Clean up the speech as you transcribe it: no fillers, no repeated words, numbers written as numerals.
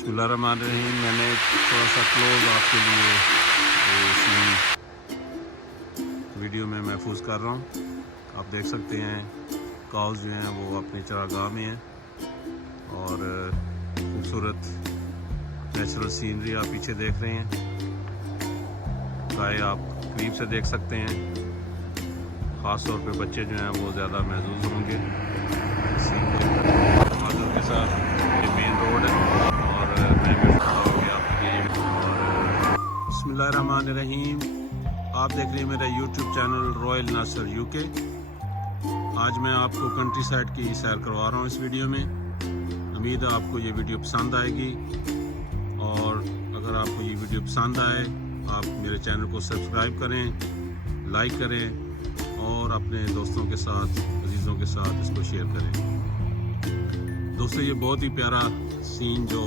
बिस्मिल्लाहिर्रहमानिर्रहीम। मैंने थोड़ा सा क्लोज आपके लिए सीन वीडियो में महफूज कर रहा हूँ। आप देख सकते हैं काउज जो हैं वो अपने चरागाह में हैं और खूबसूरत नेचुरल सीनरी आप पीछे देख रहे हैं। गाय आप करीब से देख सकते हैं, ख़ास तौर पे बच्चे जो हैं वो ज़्यादा महसूस होंगे माजूर के साथ। ये मेन रोड है और मैं बिस्मिल्लाहिर्रहमानिर्रहीम। आप देख रहे हैं मेरा यूट्यूब चैनल रॉयल नासर यूके। आज मैं आपको कंट्री साइड की सैर करवा रहा हूँ इस वीडियो में। उम्मीद है आपको ये वीडियो पसंद आएगी और अगर आपको ये वीडियो पसंद आए आप मेरे चैनल को सब्सक्राइब करें, लाइक करें और अपने दोस्तों के साथ, अजीज़ों के साथ इसको शेयर करें। दोस्तों, ये बहुत ही प्यारा सीन जो